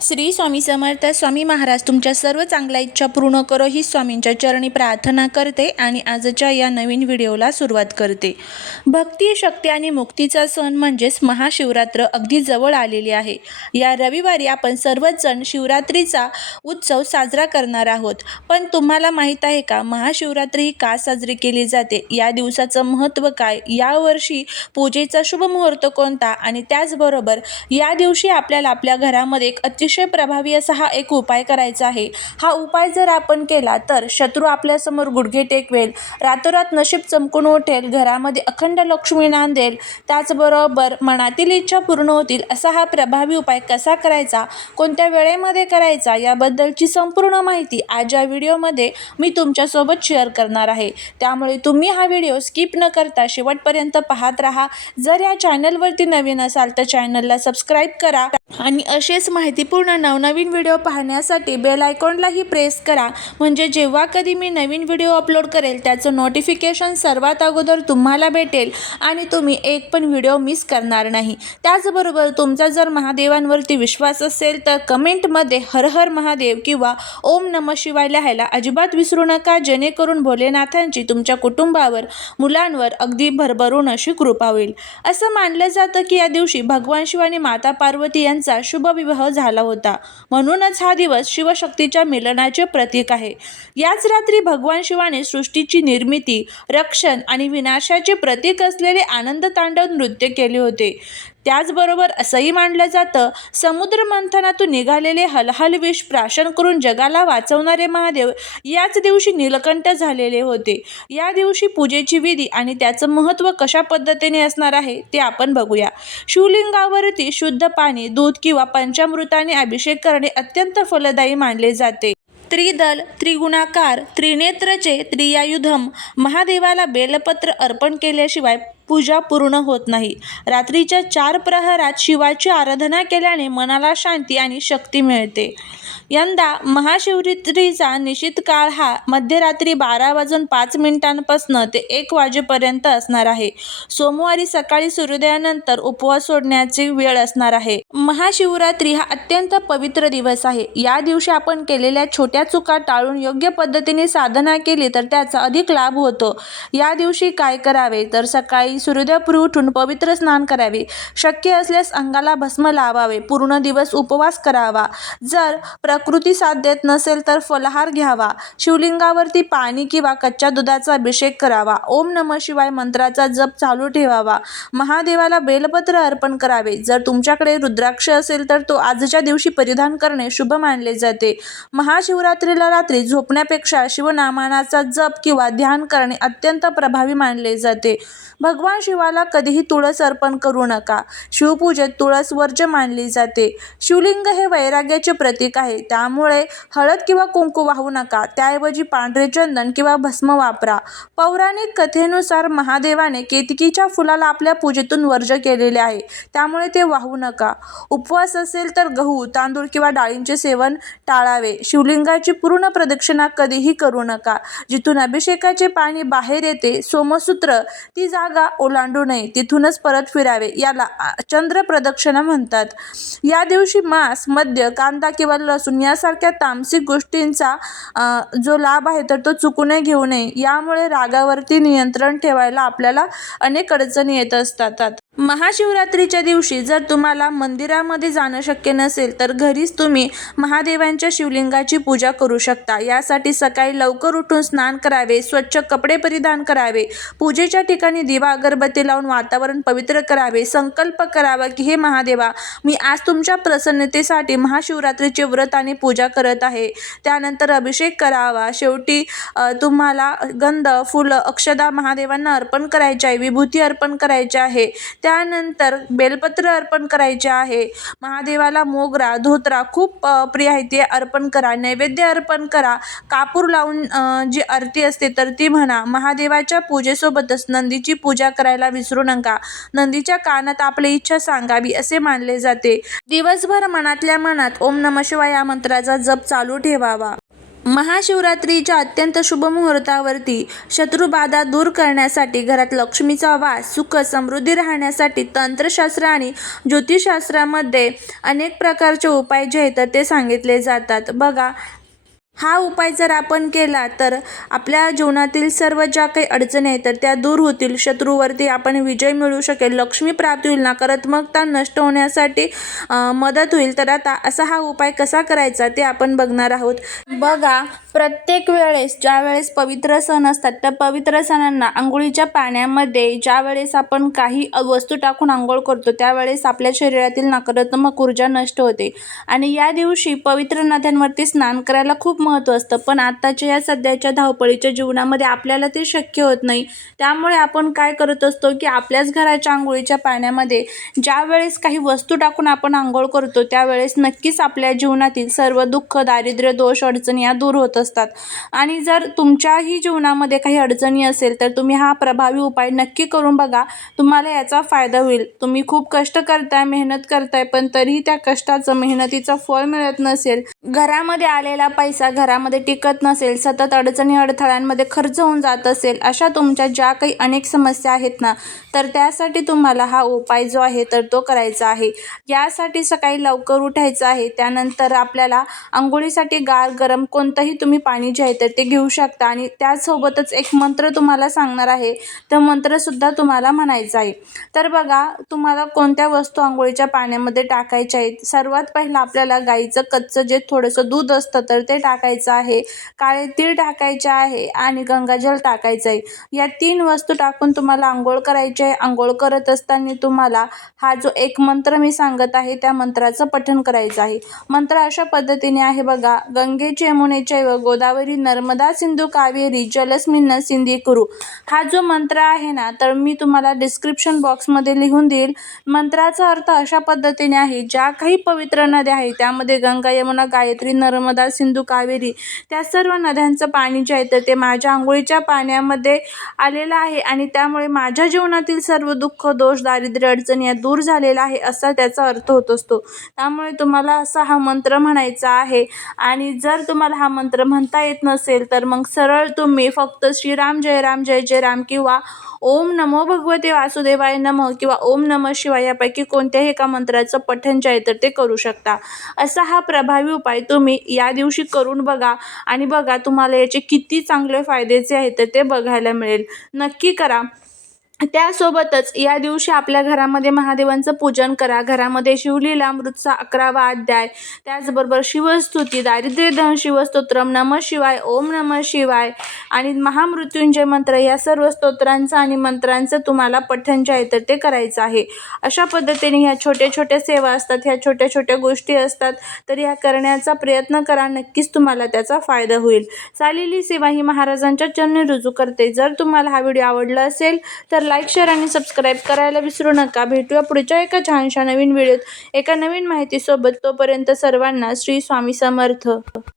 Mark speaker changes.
Speaker 1: श्री स्वामी समर्थ स्वामी महाराज तुमच्या सर्व चांगल्या इच्छा पूर्ण करो ही स्वामींच्या चरणी प्रार्थना करते आणि आजच्या या नवीन व्हिडिओला सुरुवात करते. भक्ती शक्ती आणि मुक्तीचा सण म्हणजेच महाशिवरात्र अगदी जवळ आलेली आहे. या रविवारी आपण सर्वच जण शिवरात्रीचा उत्सव साजरा करणार आहोत. पण तुम्हाला माहीत आहे का महाशिवरात्री ही का साजरी केली जाते? या दिवसाचं महत्त्व काय? यावर्षी पूजेचा शुभ मुहूर्त कोणता? आणि त्याचबरोबर या दिवशी आपल्याला आपल्या घरामध्ये एक अतिशय प्रभावी असा हा एक उपाय करायचा आहे. हा उपाय जर आपण केला तर शत्रू आपल्यासमोर गुडघे टेकवेल रातोरात नशीब चमकून उठेल घरामध्ये अखंड लक्ष्मी नांदेल त्याचबरोबर मनातील इच्छा पूर्ण होतील असा हा प्रभावी उपाय कसा करायचा कोणत्या वेळेमध्ये करायचा याबद्दलची संपूर्ण माहिती आज या व्हिडिओमध्ये मी तुमच्यासोबत शेअर करणार आहे. त्यामुळे तुम्ही हा व्हिडिओ स्किप न करता शेवटपर्यंत पाहत राहा. जर या चॅनलवरती नवीन असाल तर चॅनलला सबस्क्राईब करा आणि असेच माहितीपूर्ण नवनवीन व्हिडिओ पाहण्यासाठी बेल आयकॉनलाही प्रेस करा. म्हणजे जेव्हा कधी मी नवीन व्हिडिओ अपलोड करेल त्याचं नोटिफिकेशन सर्वात अगोदर तुम्हाला भेटेल आणि तुम्ही एक पण व्हिडिओ मिस करणार नाही. त्याचबरोबर तुमचा जर महादेवांवरती विश्वास असेल तर कमेंटमध्ये हर हर महादेव किंवा ओम नम शिवाय लिहायला अजिबात विसरू नका. जेणेकरून भोलेनाथांची तुमच्या कुटुंबावर मुलांवर अगदी भरभरून अशी कृपा होईल. असं मानलं जातं की या दिवशी भगवान शिव आणि माता पार्वती यांचा शुभविवाह झाला होता. म्हणूनच हा दिवस शिवशक्तीच्या मिलनाचे प्रतीक आहे. याच रात्री भगवान शिवाने सृष्टीची निर्मिती रक्षण आणि विनाशाचे प्रतीक असलेले आनंद तांडव नृत्य केले होते. त्याचबरोबर असंही मानलं जातं समुद्र मंथनातून निघालेले हलहल विष प्राशन करून जगाला वाचवणारे महादेव याच दिवशी नीलकंठ झालेले होते. या दिवशी पूजेची विधी आणि त्याचं महत्त्व कशा पद्धतीने असणार आहे ते आपण बघूया. शिवलिंगावरती शुद्ध पाणी दूध किंवा पंचामृताने अभिषेक करणे अत्यंत फलदायी मानले जाते. त्रिदल त्रिगुणाकार त्रिनेत्रचे त्रियायुधम महादेवाला बेलपत्र अर्पण केल्याशिवाय पूजा पूर्ण होत नाही. रात्रीच्या चार प्रहरात शिवाची आराधना केल्याने मनाला शांती आणि शक्ती मिळते. यंदा महाशिवरात्रीचा निश्चित काळ हा मध्यरात्री बारा वाजून पाच मिनिटांपासून ते एक वाजेपर्यंत असणार आहे. सोमवारी सकाळी सूर्योदयानंतर उपवास सोडण्याची वेळ असणार आहे. महाशिवरात्री हा अत्यंत पवित्र दिवस आहे. या दिवशी आपण केलेल्या छोट्या चुका टाळून योग्य पद्धतीने साधना केली तर त्याचा अधिक लाभ होतो. या दिवशी काय करावे? तर सकाळी सूर्योदयापूर्वी उठून पवित्र स्नान करावे. शक्य असल्यास अंगाला भस्म लावावे. पूर्ण दिवस उपवास करावा. जर प्रकृती साथ देत नसेल तर फलाहार घ्यावा. शिवलिंगावरती पाणी किंवा कच्च्या दुधाचा अभिषेक करावा. ओम नम शिवाय मंत्राचा जप चालू ठेवावा. महादेवाला बेलपत्र अर्पण करावे. जर तुमच्याकडे रुद्राक्ष असेल तर तो आजच्या दिवशी परिधान करणे शुभ मानले जाते. महाशिवरात्रीला रात्री झोपण्यापेक्षा शिवनामानाचा जप किंवा ध्यान करणे अत्यंत प्रभावी मानले जाते. भगवान शिवाला कधीही तुळस अर्पण करू नका. शिवपूजेत तुळस वर्ज्य मानली जाते. शिवलिंग हे वैराग्याचे प्रतीक आहे. त्यामुळे हळद किंवा कुंकू वाहू नका. त्याऐवजी पांढरे चंदन किंवा भस्म वापरा. पौराणिक कथेनुसार महादेवाने केतकीच्या फुलाला आपल्या पूजेतून वर्ज केलेले आहे. त्यामुळे ते वाहू नका. उपवास असेल तर गहू तांदूळ किंवा डाळींचे सेवन टाळावे. शिवलिंगाची पूर्ण प्रदक्षिणा कधीही करू नका. जिथून अभिषेकाचे पाणी बाहेर येते सोमसूत्र ती जागा ओलांडू नये. तिथूनच परत फिरावे. याला चंद्र प्रदक्षिणा म्हणतात. या दिवशी मांस मद्य कांदा किंवा लसूण यासारख्या तामसिक गोष्टींचा जो लाभ आहे तर तो चुकूनही घेऊ नये. यामुळे रागावरती नियंत्रण ठेवायला आपल्याला अनेक अडचणी येत असतात. महाशिवरात्रीच्या दिवशी जर तुम्हाला मंदिरामध्ये जाणं शक्य नसेल तर घरीच तुम्ही महादेवांच्या शिवलिंगाची पूजा करू शकता. यासाठी सकाळी लवकर उठून स्नान करावे स्वच्छ कपडे परिधान करावे पूजेच्या ठिकाणी दिवा अगरबत्ती लावून वातावरण पवित्र करावे संकल्प करावा की हे महादेवा मी आज तुमच्या प्रसन्नतेसाठी महाशिवरात्रीचे व्रत आणि पूजा करत आहे. त्यानंतर अभिषेक करावा. शेवटी तुम्हाला गंध फुलं अक्षदा महादेवांना अर्पण करायचे आहे विभूती अर्पण करायचे आहे. त्या त्यानंतर बेलपत्र अर्पण करायचे आहे. महादेवाला मोगरा धोत्रा खूप प्रिय आहे. ते अर्पण करा नैवेद्य अर्पण करा. कापूर लावून जी आरती असते तर ती म्हणा महादेवाच्या पूजेसोबतच नंदीची पूजा करायला विसरू नका. नंदीच्या कानात आपली इच्छा सांगावी असे मानले जाते. दिवसभर मनातल्या मनात ओम नम शिवाय या मंत्राचा जप चालू ठेवावा. महाशिवरात्रीच्या अत्यंत शुभ मुहूर्तावरती शत्रुबाधा दूर करण्यासाठी घरात लक्ष्मीचा वास सुख समृद्धी राहण्यासाठी तंत्रशास्त्र आणि ज्योतिषशास्त्रामध्ये अनेक प्रकारचे उपाय जे आहेत ते सांगितले जातात. बघा हा उपाय जर आपण केला तर आपल्या जीवनातील सर्व ज्या काही अडचणी आहेत तर त्या दूर होतील. शत्रूवरती आपण विजय मिळू शकेल. लक्ष्मी प्राप्ती होईल. नकारात्मकता नष्ट होण्यासाठी मदत होईल. तर आता असा हा उपाय कसा करायचा ते आपण बघणार आहोत. बघा प्रत्येक वेळेस ज्या वेळेस पवित्र सण असतात त्या पवित्र सणांना आंघोळीच्या पाण्यामध्ये ज्या वेळेस आपण काही वस्तू टाकून आंघोळ करतो त्यावेळेस आपल्या शरीरातील नकारात्मक ऊर्जा नष्ट होते. आणि या दिवशी पवित्र नद्यांवरती स्नान करायला खूप महत्त्व असतं. पण आत्ताच्या या सध्याच्या धावपळीच्या जीवनामध्ये आपल्याला ते शक्य होत नाही. त्यामुळे आपण काय करत असतो की आपल्याच घराच्या आंघोळीच्या पाण्यामध्ये ज्या वेळेस काही वस्तू टाकून आपण आंघोळ करतो त्यावेळेस नक्कीच आपल्या जीवनातील सर्व दुःख दारिद्र्य दोष अडचणी या दूर होत असतात. आणि जर तुमच्याही जीवनामध्ये काही अडचणी असेल तर तुम्ही हा प्रभावी उपाय नक्की करून बघा. तुम्हाला याचा फायदा होईल. तुम्ही खूप कष्ट करताय मेहनत करताय पण तरीही त्या कष्टाचं मेहनतीचं फळ मिळत नसेल. घरामध्ये आलेला पैसा घरामध्ये टिकत नसेल सतत अडचणी अडथळ्यांमध्ये खर्च होऊन जात असेल अशा तुमच्या ज्या काही अनेक समस्या आहेत ना तर त्यासाठी तुम्हाला हा उपाय जो आहे तर तो करायचा आहे. यासाठी सकाळी लवकर उठायचं आहे. त्यानंतर आपल्याला आंघोळीसाठी गार गरम कोणतंही तुम्ही पाणी जे आहे तर ते घेऊ शकता. आणि त्यासोबतच एक मंत्र तुम्हाला सांगणार आहे. तो मंत्रसुद्धा तुम्हाला म्हणायचा आहे. तर बघा तुम्हाला कोणत्या वस्तू आंघोळीच्या पाण्यामध्ये टाकायच्या आहेत? सर्वात पहिलं आपल्याला गाईचं कच्चं जे थोडंसं दूध असतं तर ते टाकायचं आहे. काळे तीळ टाकायचे आहे आणि गंगाजल टाकायचं आहे. या तीन वस्तू टाकून तुम्हाला आंघोळ करायची आहे. आंघोळ करत असताना तुम्हाला हा जो एक मंत्र मी सांगत आहे त्या मंत्राचं पठण करायचं आहे. मंत्र अशा पद्धतीने आहे बघा गंगेचे यमुनेचे व गोदावरी नर्मदा सिंधू कावेरी जलस्मिन्न सिंधी कुरु हा जो मंत्र आहे ना तर मी तुम्हाला डिस्क्रिप्शन बॉक्समध्ये लिहून देईल. मंत्राचा अर्थ अशा पद्धतीने आहे ज्या काही पवित्र नद्या आहेत त्यामध्ये गंगा यमुना गायत्री नर्मदा सिंधू कावेरी त्या सर्व नद्यांचं पाणी जे आहे तर ते माझ्या आंघोळीच्या पाण्यामध्ये आलेलं आहे आणि त्यामुळे माझ्या जीवनातील सर्व दुःख दोष दारिद्र्य अडचणी या दूर झालेला आहे असा त्याचा अर्थ होत असतो. त्यामुळे तुम्हाला असा हा मंत्र म्हणायचा आहे. आणि जर तुम्हाला हा मंत्र म्हणता येत नसेल तर मग सरळ तुम्ही फक्त श्रीराम जय राम जय जय राम किंवा ओम नमो भगवते वासुदेवाय नमः किंवा ओम नमः शिवाय यापैकी कोणत्याही एका मंत्राचं पठण जे आहे तर ते करू शकता. असा हा प्रभावी उपाय तुम्ही या दिवशी करून बघा आणि बघा तुम्हाला याचे किती चांगले फायद्याचे आहेत तर ते बघायला मिळेल. नक्की करा. त्यासोबतच या दिवशी आपल्या घरामध्ये महादेवांचं पूजन करा. घरामध्ये शिवलीला मृतचा अकरावा अध्याय. त्याचबरोबर शिवस्तुती दारिद्र्य शिवस्तोत्रम नमः शिवाय ओम नमः शिवाय आणि महामृत्युंजय मंत्र या सर्व स्तोत्रांचं आणि मंत्रांचं तुम्हाला पठण जे आहे तर ते करायचं आहे. अशा पद्धतीने ह्या छोट्या छोट्या सेवा असतात ह्या छोट्या छोट्या गोष्टी असतात तर ह्या करण्याचा प्रयत्न करा. नक्कीच तुम्हाला त्याचा फायदा होईल. चालेली सेवा ही महाराजांच्या चरणी रुजू करते. जर तुम्हाला हा व्हिडिओ आवडला असेल तर लाईक शेअर आणि सबस्क्राईब करायला विसरू नका. भेटूया पुढच्या एका छानशा नवीन व्हिडिओत. एका नवीन माहितीसोबत तोपर्यंत सर्वांना श्री स्वामी समर्थ.